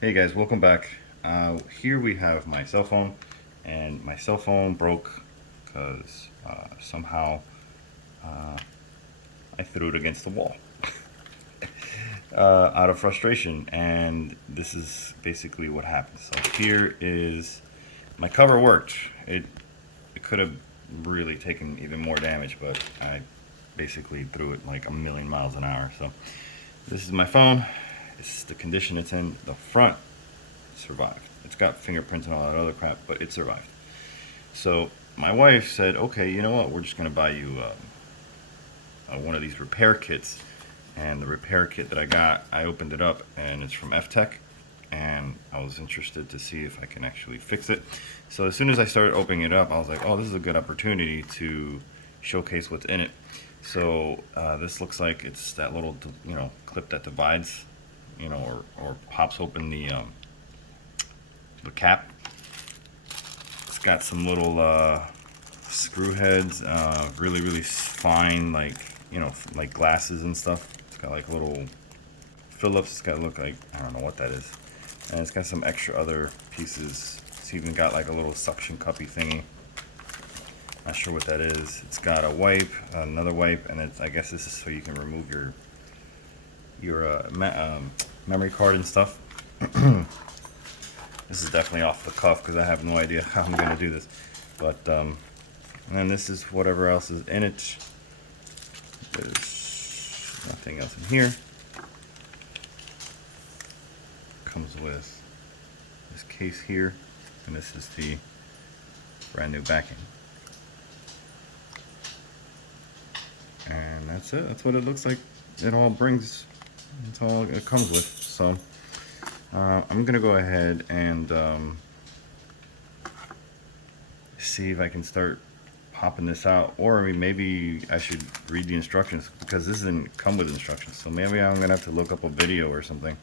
Hey guys, welcome back. Here we have my cell phone, and my cell phone broke because somehow I threw it against the wall out of frustration, and this is basically what happened. So here is my cover worked. It could have really taken even more damage, but I basically threw it like a million miles an hour. So this is my phone. This is the condition it's in. The front survived. It's got fingerprints and all that other crap, but it survived. So my wife said, "Okay, you know what? We're just gonna buy you one of these repair kits." And the repair kit that I got, I opened it up, and it's from F-Tech, and I was interested to see if I can actually fix it. So as soon as I started opening it up, I was like, "Oh, this is a good opportunity to showcase what's in it." So this looks like it's that little, clip that divides, or pops open the cap. It's got some little screw heads, really, really fine, like, like glasses and stuff. It's got like little Phillips. It's got to look like, I don't know what that is. And it's got some extra other pieces. It's even got like a little suction cuppy thingy. Not sure what that is. It's got a wipe, another wipe, and I guess this is so you can remove your memory card and stuff. This is definitely off the cuff because I have no idea how I'm going to do this. But, and then this is whatever else is in it. There's nothing else in here. Comes with this case here, and this is the brand new backing. And that's it. That's what it looks like. It all brings. That's all it comes with. So I'm gonna go ahead and see if I can start popping this out, or maybe I should read the instructions because this didn't come with instructions. So maybe I'm gonna have to look up a video or something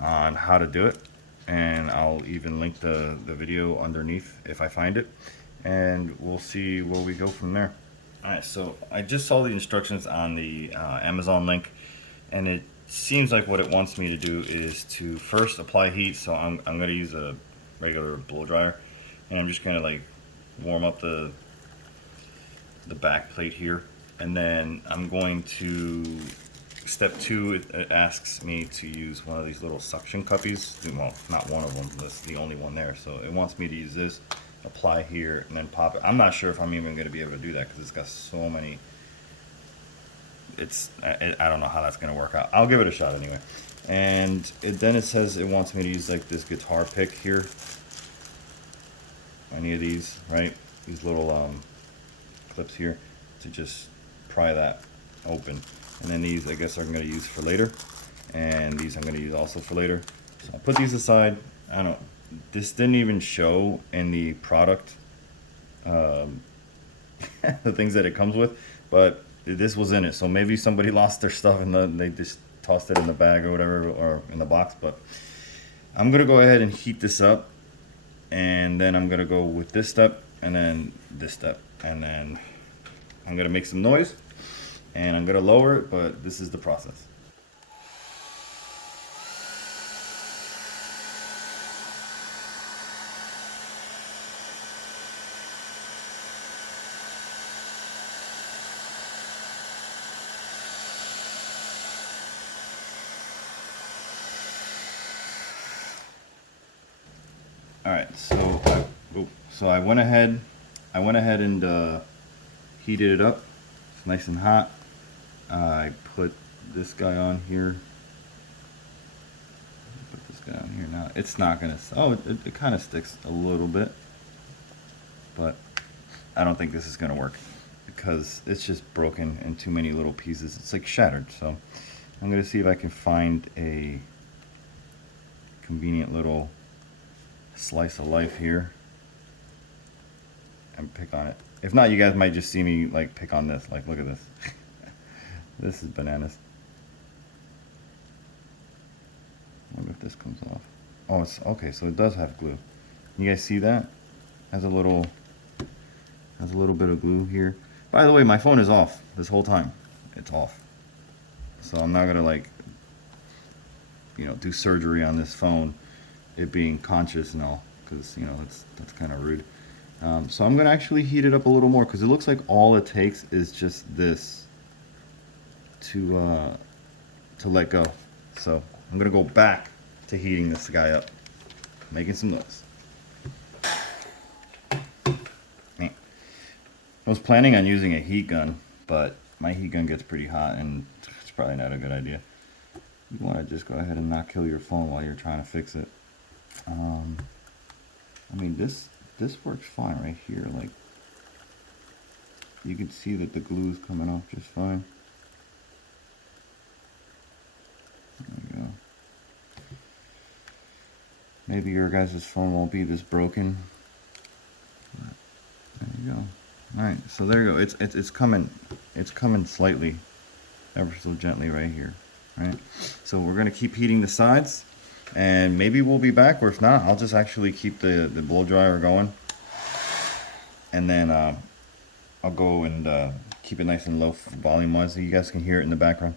on how to do it, and I'll even link the video underneath if I find it, and we'll see where we go from there. Alright, so I just saw the instructions on the Amazon link, and it seems like what it wants me to do is to first apply heat. So I'm going to use a regular blow dryer, and I'm just going to like warm up the back plate here, and then I'm going to step two. It asks me to use one of these little suction cuppies. Well, not one of them. That's the only one there. So it wants me to use this, apply here, and then pop it. I'm not sure if I'm even going to be able to do that because it's got so many. I don't know how that's going to work out. I'll give it a shot anyway. And then it says it wants me to use like this guitar pick here. Any of these, right? These little clips here to just pry that open. And then these I guess I'm going to use for later. And these I'm going to use also for later. So I'll put these aside. I don't. This didn't even show in the product the things that it comes with, but this was in it. So maybe somebody lost their stuff and they just tossed it in the bag or whatever, or in the box. But I'm gonna go ahead and heat this up, and then I'm gonna go with this step and then this step, and then I'm gonna make some noise and I'm gonna lower it. But this is the process. All right, so I went ahead, and heated it up. It's nice and hot. I put this guy on here. Put this guy on here now. It's not gonna. Oh, it kind of sticks a little bit, but I don't think this is gonna work because it's just broken in too many little pieces. It's like shattered. So I'm gonna see if I can find a convenient little slice of life here and pick on it. If not, you guys might just see me like pick on this. Like, look at this. This is bananas. I wonder if this comes off. Oh, it's okay. So it does have glue. You guys see that? Has a little bit of glue here. By the way, my phone is off this whole time. It's off. So I'm not gonna like, do surgery on this phone it being conscious and all, because you know that's kind of rude. So I'm gonna actually heat it up a little more because it looks like all it takes is just this to let go. So I'm gonna go back to heating this guy up, making some noise. I was planning on using a heat gun, but my heat gun gets pretty hot and it's probably not a good idea. You want to just go ahead and not kill your phone while you're trying to fix it. I mean, this works fine right here. Like, you can see that the glue is coming off just fine. There we go. Maybe your guys' phone won't be this broken. There you go. All right, so there you go. It's coming slightly, ever so gently right here. Right. So we're gonna keep heating the sides, and maybe we'll be back, or if not, I'll just actually keep the blow dryer going, and then I'll go and keep it nice and low volume wise so you guys can hear it in the background.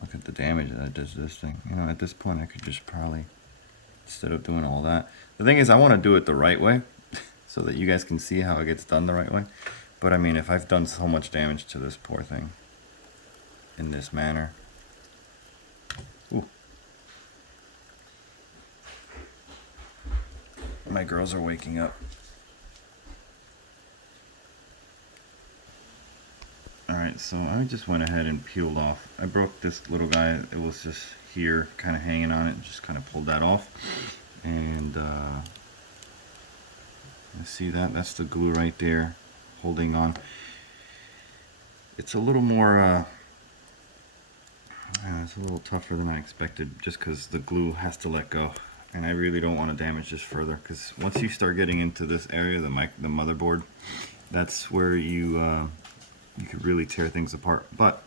Look at the damage that it does this thing. You know, at this point I could just probably, instead of doing all that. The thing is, I want to do it the right way so that you guys can see how it gets done the right way. But I mean, if I've done so much damage to this poor thing in this manner. Ooh. My girls are waking up. Alright, so I just went ahead and peeled off. I broke this little guy. It was just here, kind of hanging on it. Just kind of pulled that off. And you see that? That's the glue right there, holding on. It's a little more, it's a little tougher than I expected, just because the glue has to let go. And I really don't want to damage this further, because once you start getting into this area, the motherboard, that's where you could really tear things apart. But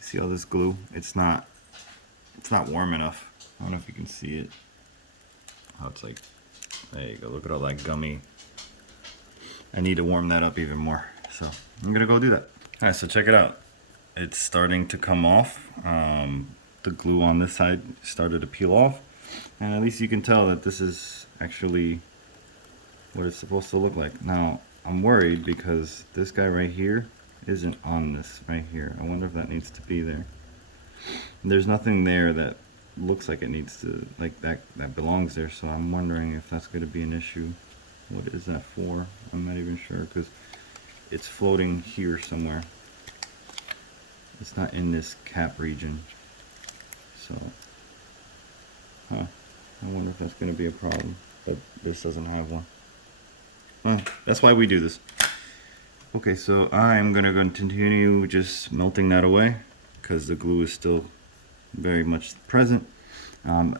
see all this glue? It's not warm enough. I don't know if you can see it. How it's like, there you go. Look at all that gummy. I need to warm that up even more. So I'm gonna go do that. All right, so check it out. It's starting to come off. The glue on this side started to peel off, and at least you can tell that this is actually what it's supposed to look like. Now I'm worried because this guy right here isn't on this right here. I wonder if that needs to be there. And there's nothing there that looks like it needs to, like that belongs there, so I'm wondering if that's going to be an issue. What is that for? I'm not even sure, because it's floating here somewhere. It's not in this cap region. So I wonder if that's going to be a problem, but this doesn't have one. Well, that's why we do this. Okay, so I'm going to continue just melting that away because the glue is still very much present.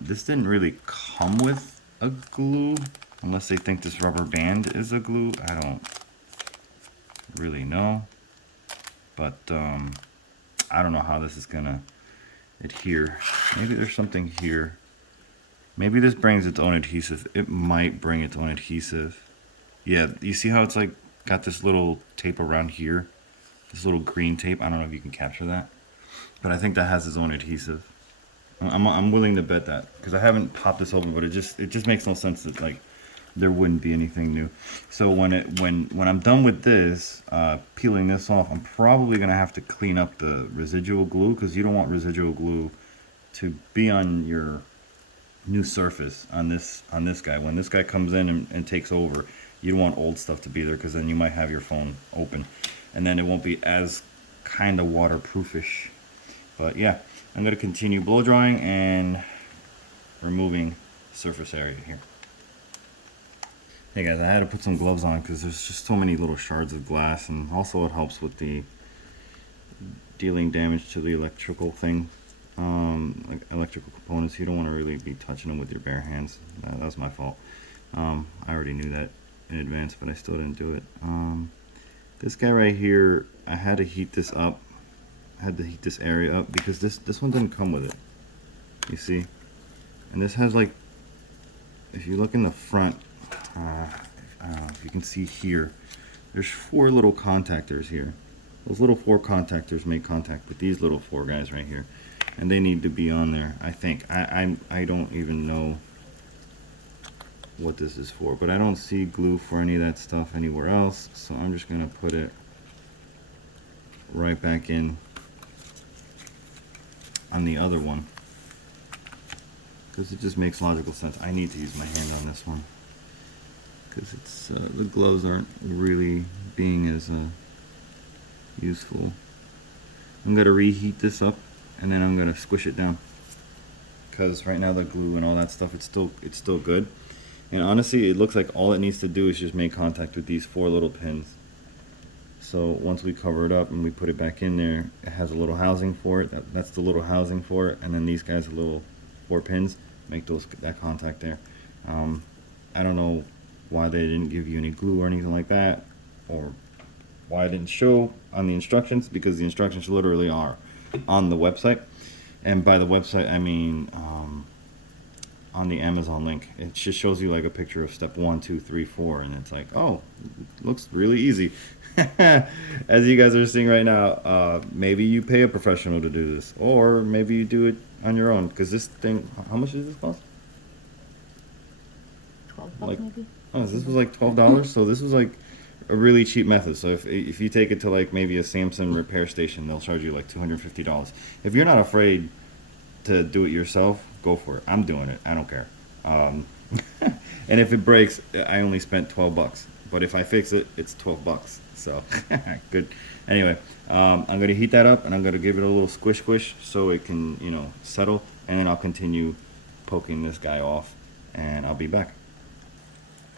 This didn't really come with a glue, unless they think this rubber band is a glue. I don't really know, but I don't know how this is gonna adhere. Maybe there's something here. Maybe this brings its own adhesive. It might bring its own adhesive. Yeah, you see how it's like got this little tape around here, this little green tape. I don't know if you can capture that, but I think that has its own adhesive. I'm willing to bet that, because I haven't popped this open, but it just makes no sense that like there wouldn't be anything new. So when I'm done with this, peeling this off, I'm probably gonna have to clean up the residual glue, because you don't want residual glue to be on your new surface on this guy. When this guy comes in and takes over, you don't want old stuff to be there, because then you might have your phone open, and then it won't be as kind of waterproofish. But yeah, I'm going to continue blow drying and removing surface area here. Hey guys, I had to put some gloves on because there's just so many little shards of glass, and also it helps with the dealing damage to the electrical thing, like electrical components. You don't want to really be touching them with your bare hands. That was my fault. I already knew that in advance, but I still didn't do it. This guy right here, I had to heat this up. I had to heat this area up because this one didn't come with it. You see? And this has, like, if you look in the front, if you can see here, there's 4 little contactors here. Those little 4 contactors make contact with these little 4 guys right here, and they need to be on there. I think I don't even know what this is for, but I don't see glue for any of that stuff anywhere else, so I'm just gonna put it right back in on the other one because it just makes logical sense. I need to use my hand on this one because it's the gloves aren't really being as useful. I'm gonna reheat this up and then I'm gonna squish it down because right now the glue and all that stuff, it's still good. And honestly, it looks like all it needs to do is just make contact with these 4 little pins. So once we cover it up and we put it back in there, it has a little housing for it. That's the little housing for it, and then these guys, are little 4 pins, make that contact there. I don't know why they didn't give you any glue or anything like that, or why it didn't show on the instructions, because the instructions literally are on the website. And by the website, I mean on the Amazon link. It just shows you like a picture of step 1, 2, 3, 4, and it's like, oh, it looks really easy. As you guys are seeing right now, maybe you pay a professional to do this, or maybe you do it on your own, because this thing, how much does this cost? $12 maybe. Oh, this was like $12. So this was like a really cheap method. So if you take it to like maybe a Samsung repair station, they'll charge you like $250. If you're not afraid to do it yourself, go for it. I'm doing it. I don't care. And if it breaks, I only spent $12. But if I fix it, it's $12. So good. Anyway, I'm gonna heat that up and I'm gonna give it a little squish so it can, you know, settle, and then I'll continue poking this guy off, and I'll be back.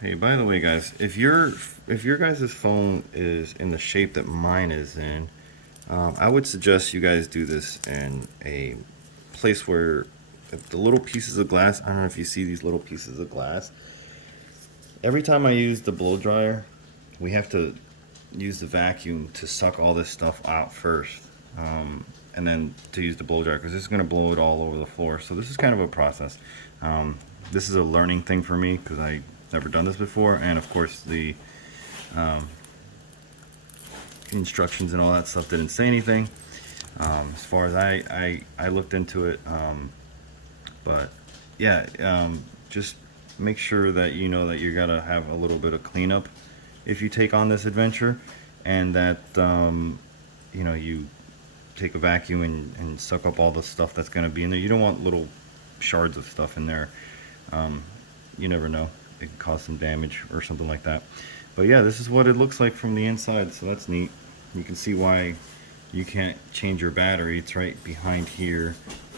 Hey, by the way, guys, if your guys' phone is in the shape that mine is in, I would suggest you guys do this in a place where the little pieces of glass, I don't know if you see these little pieces of glass. Every time I use the blow dryer, we have to use the vacuum to suck all this stuff out first, and then to use the blow dryer, because this is going to blow it all over the floor. So this is kind of a process. This is a learning thing for me because I never done this before, and of course the instructions and all that stuff didn't say anything as far as I looked into it, but yeah, just make sure that you know that you gotta have a little bit of cleanup if you take on this adventure, and that you know, you take a vacuum and suck up all the stuff that's gonna be in there. You don't want little shards of stuff in there. You never know, it can cause some damage or something like that. But yeah, this is what it looks like from the inside, so that's neat. You can see why you can't change your battery. It's right behind here,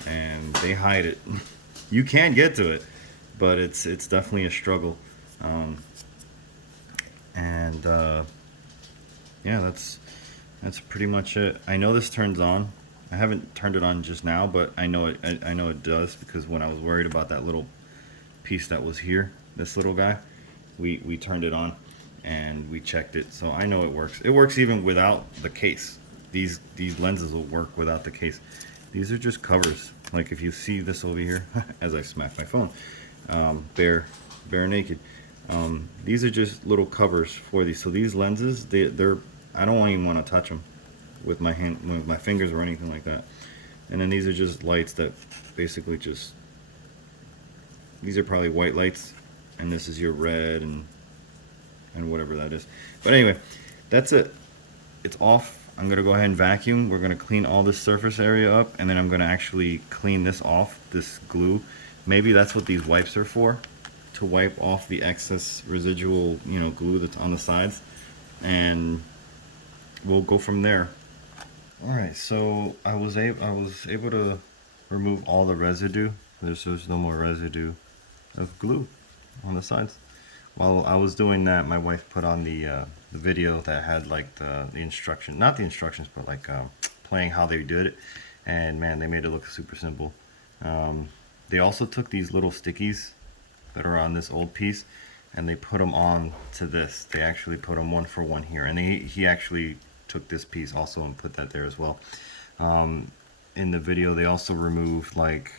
and they hide it. You can get to it, but it's definitely a struggle. Yeah, that's pretty much it. I know this turns on. I haven't turned it on just now, but I know it does, because when I was worried about that little piece that was here, this little guy, we turned it on and we checked it, so I know it works. It works even without the case. These lenses will work without the case. These are just covers. Like if you see this over here, as I smack my phone, bare naked. These are just little covers for these. So these lenses, they're I don't even want to touch them with my hand, with my fingers or anything like that. And then these are just lights that basically just, these are probably white lights, and this is your red and whatever that is. But anyway, that's it. It's off. I'm gonna go ahead and vacuum. We're gonna clean all this surface area up, and then I'm gonna actually clean this off, this glue. Maybe that's what these wipes are for, to wipe off the excess residual, you know, glue that's on the sides, and we'll go from there. All right, so I was able to remove all the residue. There's no more residue of glue on the sides. While I was doing that, my wife put on the video that had like the instruction, not the instructions, but like playing how they did it, and man, they made it look super simple. They also took these little stickies that are on this old piece, and they put them on to this. They actually put them one for one here, and he actually took this piece also and put that there as well. In the video, they also removed like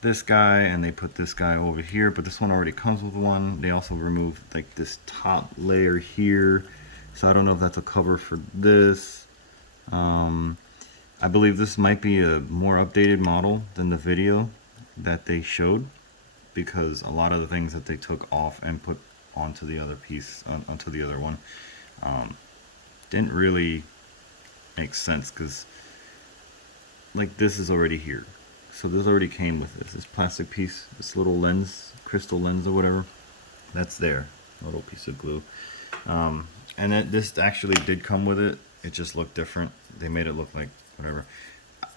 this guy and they put this guy over here, but this one already comes with one. They also removed like this top layer here, so I don't know if that's a cover for this. I believe this might be a more updated model than the video that they showed, because a lot of the things that they took off and put onto the other piece, onto the other one, didn't really make sense, because like this is already here. So this already came with this plastic piece, this little lens, crystal lens or whatever, that's there, a little piece of glue. And this actually did come with it. It just looked different. They made it look like whatever.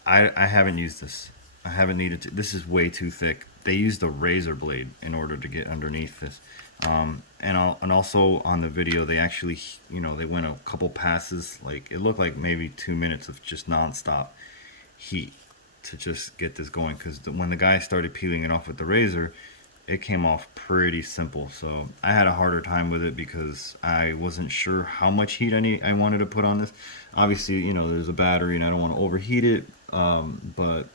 I haven't used this. I haven't needed to. This is way too thick. They used a razor blade in order to get underneath this. And also on the video, they actually, they went a couple passes. Like, it looked like maybe 2 minutes of just non-stop heat to just get this going, because when the guy started peeling it off with the razor, it came off pretty simple. So I had a harder time with it because I wasn't sure how much heat I wanted to put on this. Obviously, there's a battery and I don't want to overheat it, but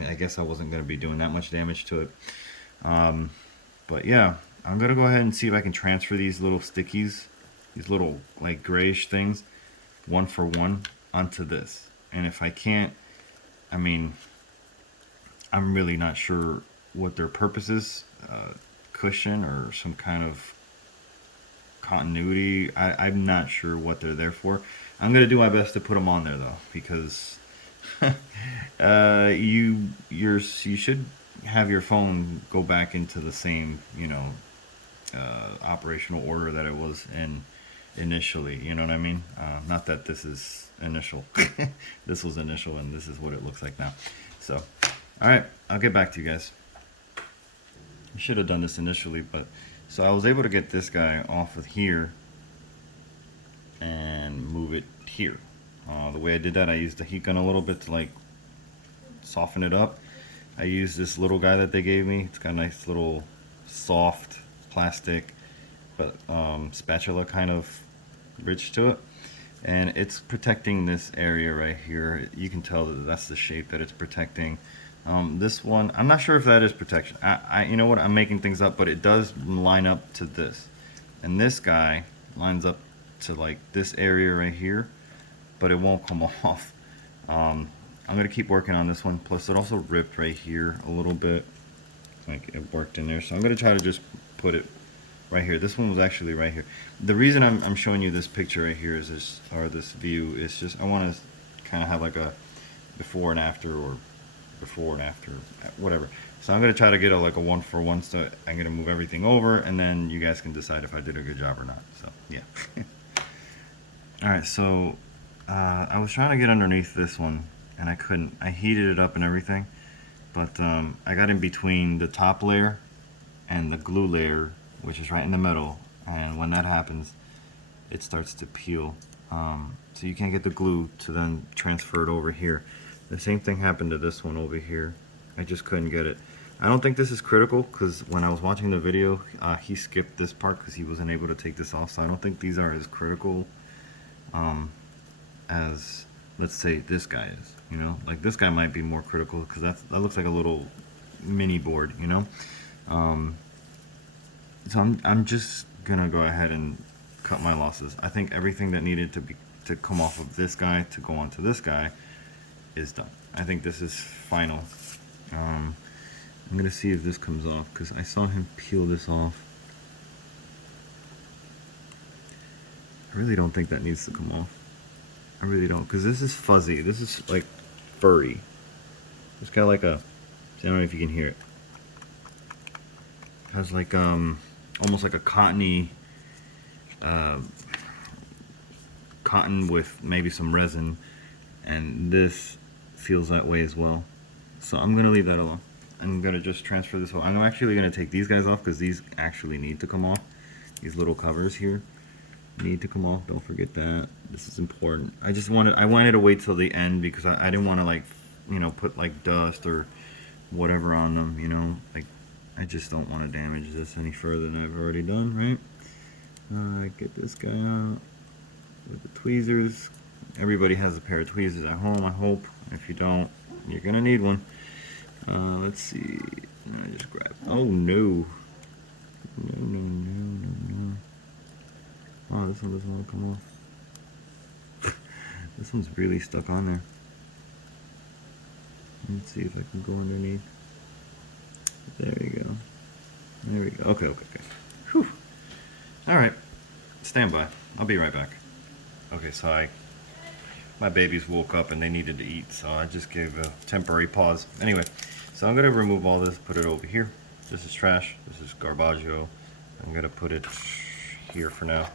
I guess I wasn't going to be doing that much damage to it. But yeah, I'm going to go ahead and see if I can transfer these little stickies, these little like grayish things, one for one onto this. And if I can't, I'm really not sure what their purpose is, cushion or some kind of continuity. I'm not sure what they're there for. I'm gonna do my best to put them on there though, because you should have your phone go back into the same operational order that it was in initially. You know what I mean? Not that this is initial. This was initial, and this is what it looks like now. So, all right, I'll get back to you guys. I should have done this initially, but so I was able to get this guy off of here and move it here. The way I did that, I used the heat gun a little bit to like soften it up. I used this little guy that they gave me. It's got a nice little soft plastic, but spatula kind of ridge to it, and it's protecting this area right here. You can tell that that's the shape that it's protecting. This one, I'm not sure if that is protection. You know what? I'm making things up, but it does line up to this, and this guy lines up to like this area right here, but it won't come off. I'm gonna keep working on this one. Plus, it also ripped right here a little bit, like it worked in there. So I'm gonna try to just put it right here. This one was actually right here. The reason I'm showing you this picture right here is this, or this view, is just I want to kind of have like a before and after, or before and after, whatever. So I'm going to try to get like a one for one, so I'm going to move everything over, and then you guys can decide if I did a good job or not. So yeah. Alright, so I was trying to get underneath this one and I couldn't. I heated it up and everything, but I got in between the top layer and the glue layer, which is right in the middle, and when that happens it starts to peel, so you can't get the glue to then transfer it over here. The same thing happened to this one over here. I just couldn't get it. I don't think this is critical, because when I was watching the video, he skipped this part because he wasn't able to take this off, so I don't think these are as critical as, let's say, this guy is. Like this guy might be more critical, because that looks like a little mini board, so I'm just gonna go ahead and cut my losses. I think everything that needed to come off of this guy to go onto this guy is done. I think this is final. I'm gonna see if this comes off, because I saw him peel this off. I really don't think that needs to come off. I really don't, because this is fuzzy. This is like furry. It's got like a, I don't know if you can hear it. It has like almost like a cottony, cotton with maybe some resin, and this feels that way as well. So I'm gonna leave that alone. I'm gonna just transfer this over. I'm actually gonna take these guys off, because these actually need to come off. These little covers here need to come off. Don't forget that. This is important. I wanted to wait till the end, because I didn't want to like put like dust or whatever on them. Like I just don't want to damage this any further than I've already done, right? Get this guy out with the tweezers. Everybody has a pair of tweezers at home, I hope. If you don't, you're gonna need one. Let's see. I just grab. Oh no. No. Oh, this one doesn't want to come off. This one's really stuck on there. Let's see if I can go underneath. There we go. There we go. Okay. Whew. Alright. Stand by. I'll be right back. Okay, so my babies woke up and they needed to eat, so I just gave a temporary pause. Anyway, so I'm going to remove all this, put it over here. This is trash. This is garbaggio. I'm going to put it here for now.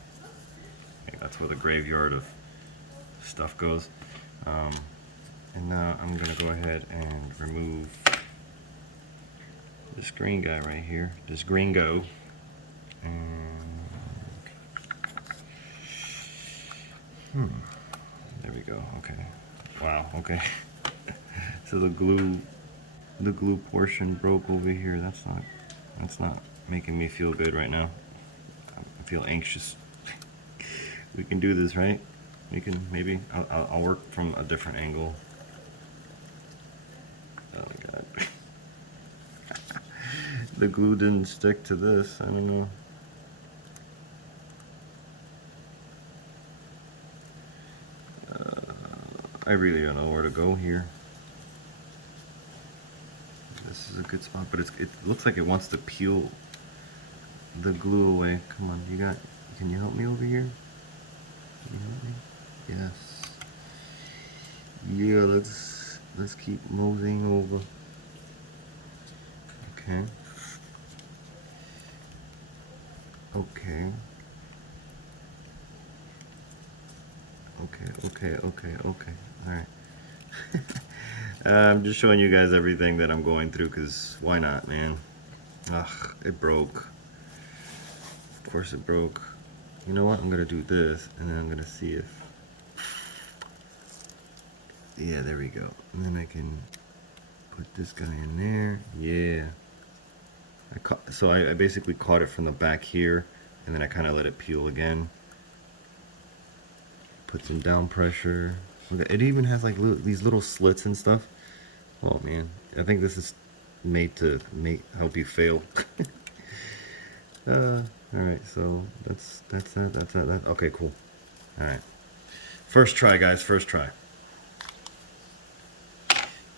Okay, that's where the graveyard of stuff goes. And now I'm going to go ahead and remove this green guy right here. This gringo. There we go. Okay. Wow. Okay. So the glue portion broke over here. That's not making me feel good right now. I feel anxious. We can do this, right? We can maybe. I'll work from a different angle. Oh my god. The glue didn't stick to this. I don't know. I really don't know where to go here. This is a good spot, but it looks like it wants to peel the glue away. Come on, can you help me over here? Can you help me? Yes. Yeah, let's keep moving over. Okay. Okay. Alright. I'm just showing you guys everything that I'm going through, because why not, man? Ugh, it broke. Of course it broke. You know what? I'm going to do this, and then I'm going to see if... Yeah, there we go. And then I can put this guy in there. Yeah. So I basically caught it from the back here, and then I kind of let it peel again. Put some down pressure. It even has like these little slits and stuff. Oh man, I think this is made to help you fail. All right, so that's that. Okay, cool. All right, first try, guys. First try.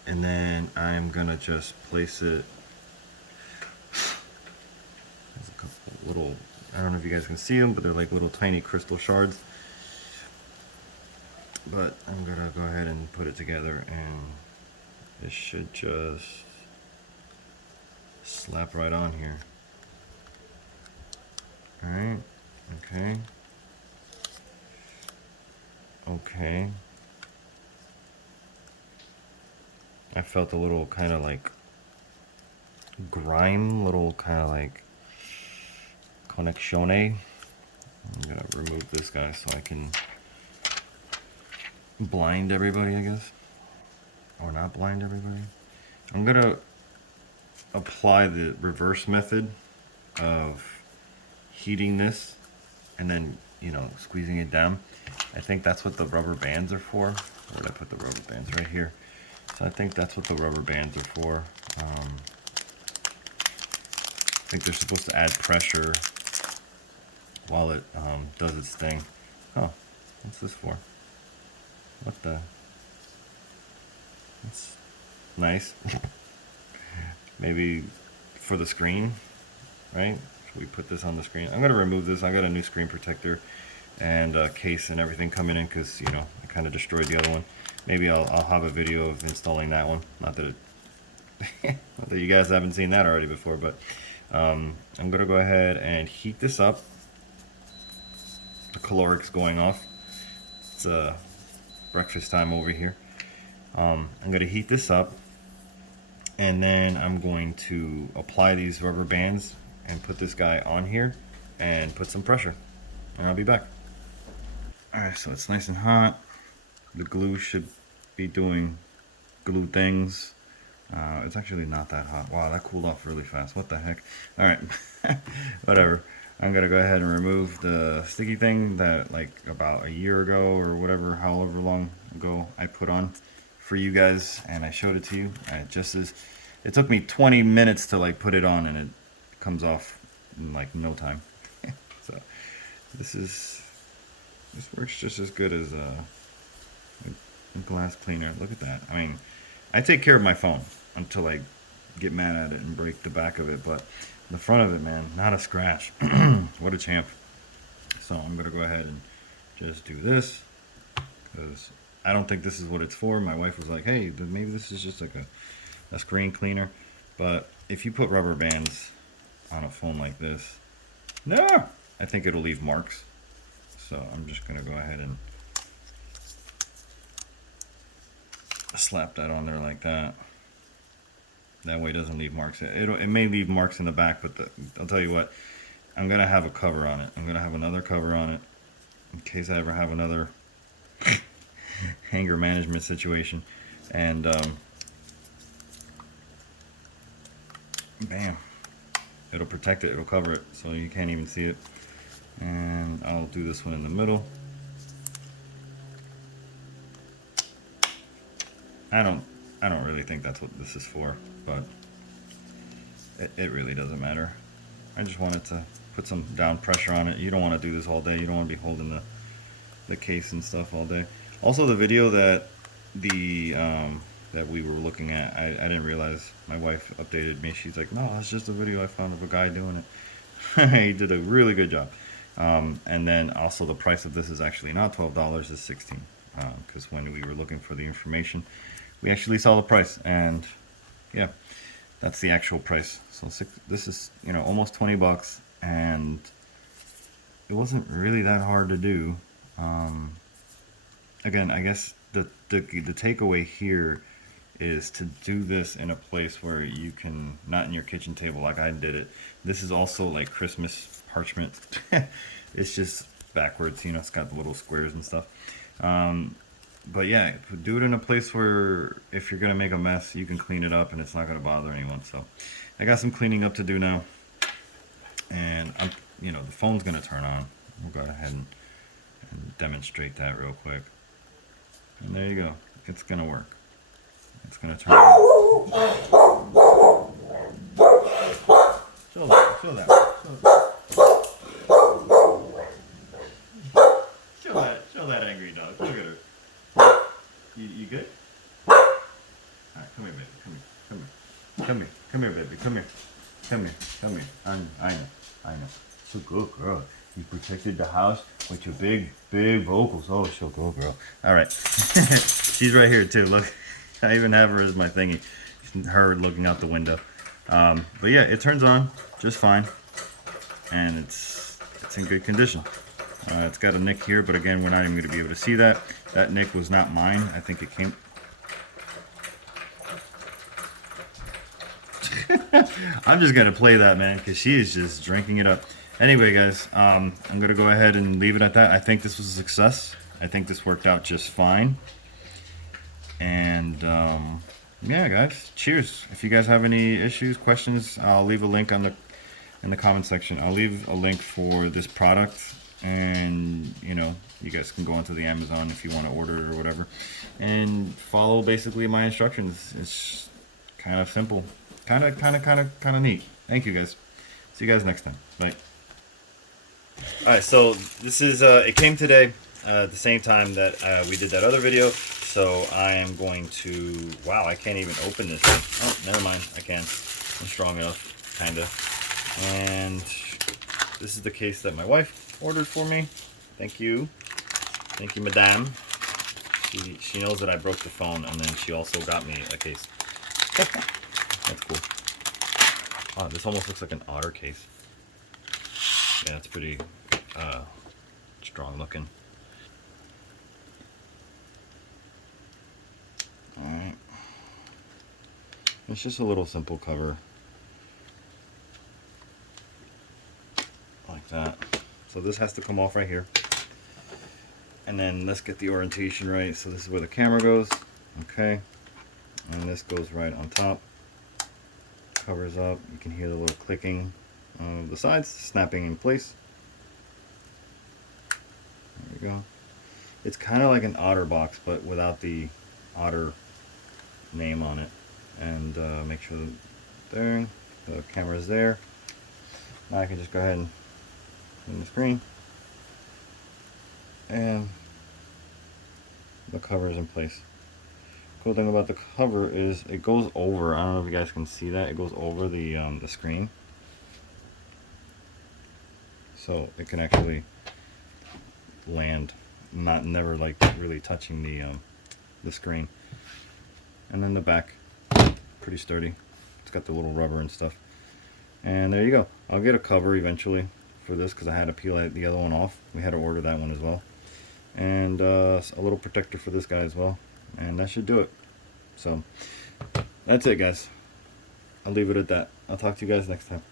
And then I'm gonna just place it. There's a couple little. I don't know if you guys can see them, but they're like little tiny crystal shards. But I'm gonna go ahead and put it together, and this should just slap right on here. Alright, okay. I felt a little kind of like grime, little kind of like connectione. I'm gonna remove this guy so I can blind everybody, I guess, or not blind everybody. I'm gonna apply the reverse method of heating this and then, you know, squeezing it down. I think that's what the rubber bands are for. Where did I put the rubber bands? Right here. So I think that's what the rubber bands are for. I think they're supposed to add pressure while it does its thing. Oh, what's this for? What the? That's nice. Maybe for the screen, right? Should we put this on the screen? I'm going to remove this. I got a new screen protector and a case and everything coming in, because, you know, I kind of destroyed the other one. Maybe I'll have a video of installing that one. Not that not that you guys haven't seen that already before, but I'm going to go ahead and heat this up. The caloric's going off. It's breakfast time over here. I'm going to heat this up, and then I'm going to apply these rubber bands and put this guy on here and put some pressure, and I'll be back. Alright, so it's nice and hot. The glue should be doing glue things. It's actually not that hot. Wow, that cooled off really fast. What the heck? Alright, whatever. I'm gonna go ahead and remove the sticky thing that, like, about a year ago or whatever, however long ago I put on for you guys, and I showed it to you. It just is It took me 20 minutes to like put it on, and it comes off in like no time. So this is this works just as good as a glass cleaner. Look at that. I mean, I take care of my phone until I get mad at it and break the back of it, but the front of it, man, not a scratch. What a champ. So I'm gonna go ahead and just do this because I don't think this is what it's for. My wife was like, hey, maybe this is just like a screen cleaner. But if you put rubber bands on a phone like this, no, I think it'll leave marks. So I'm just gonna go ahead and slap that on there like that. That way it doesn't leave marks. It may leave marks in the back, but I'll tell you what, I'm gonna have a cover on it. I'm gonna have another cover on it in case I ever have another hanger management situation. And bam, it'll protect it, it'll cover it so you can't even see it. And I'll do this one in the middle. I don't really think that's what this is for, but it really doesn't matter. I just wanted to put some down pressure on it. You don't want to do this all day. You don't want to be holding the case and stuff all day. Also, the video that that we were looking at, I didn't realize. My wife updated me. She's like, no, that's just a video I found of a guy doing it. He did a really good job. And then also the price of this is actually not $12, it's $16. Because when we were looking for the information, we actually saw the price, and yeah, that's the actual price. So this is, you know, almost 20 bucks, and it wasn't really that hard to do. Again, I guess the takeaway here is to do this in a place where you can, not in your kitchen table like I did it. This is also like Christmas parchment. It's just backwards, you know, it's got the little squares and stuff. But yeah, do it in a place where if you're gonna make a mess, you can clean it up and it's not gonna bother anyone. So I got some cleaning up to do now, and you know, the phone's gonna turn on. We'll go ahead and demonstrate that real quick. And there you go. It's gonna work. It's gonna turn on. Show that. Show that. Show that angry dog. Look at her. You good? Alright, come here, baby. Come here, baby. Come here. I know. So good girl. You protected the house with your big vocals. Oh, so good girl. Alright. She's right here too. Look. I even have her as my thingy. Her looking out the window. But yeah, it turns on just fine. And it's in good condition. It's got a nick here, but again, we're not even going to be able to see that. That nick was not mine. I think it came... I'm just going to play that, man, because she is just drinking it up. Anyway, guys, I'm going to go ahead and leave it at that. I think this was a success. I think this worked out just fine. And, yeah, guys, cheers. If you guys have any issues, questions, I'll leave a link in the comment section. I'll leave a link for this product. And you know, you guys can go onto the Amazon if you want to order it or whatever, and follow basically my instructions. It's kind of simple, kind of neat. Thank you, guys. See you guys next time. Bye. All right, so this is it came today at the same time that we did that other video. So I am going to, wow, I can't even open this thing. Oh, never mind, I can. I'm strong enough, kinda. And this is the case that my wife ordered for me. Thank you, madame. She knows that I broke the phone, and then she also got me a case. That's cool. Oh, this almost looks like an otter case. Yeah, it's pretty strong looking. All right, it's just a little simple cover like that. So this has to come off right here. And then let's get the orientation right. So this is where the camera goes. Okay. And this goes right on top. Covers up. You can hear the little clicking of the sides, snapping in place. There we go. It's kind of like an otter box, but without the otter name on it. and make sure that there, the camera is there. Now I can just go ahead and in the screen, and the cover is in place. Cool thing about the cover is it goes over. I don't know if you guys can see that. It goes over the screen, so it can actually land, never like really touching the screen. And then the back, pretty sturdy. It's got the little rubber and stuff. And there you go. I'll get a cover eventually for this because I had to peel the other one off. We had to order that one as well. And a little protector for this guy as well. And that should do it. So that's it, guys. I'll leave it at that. I'll talk to you guys next time.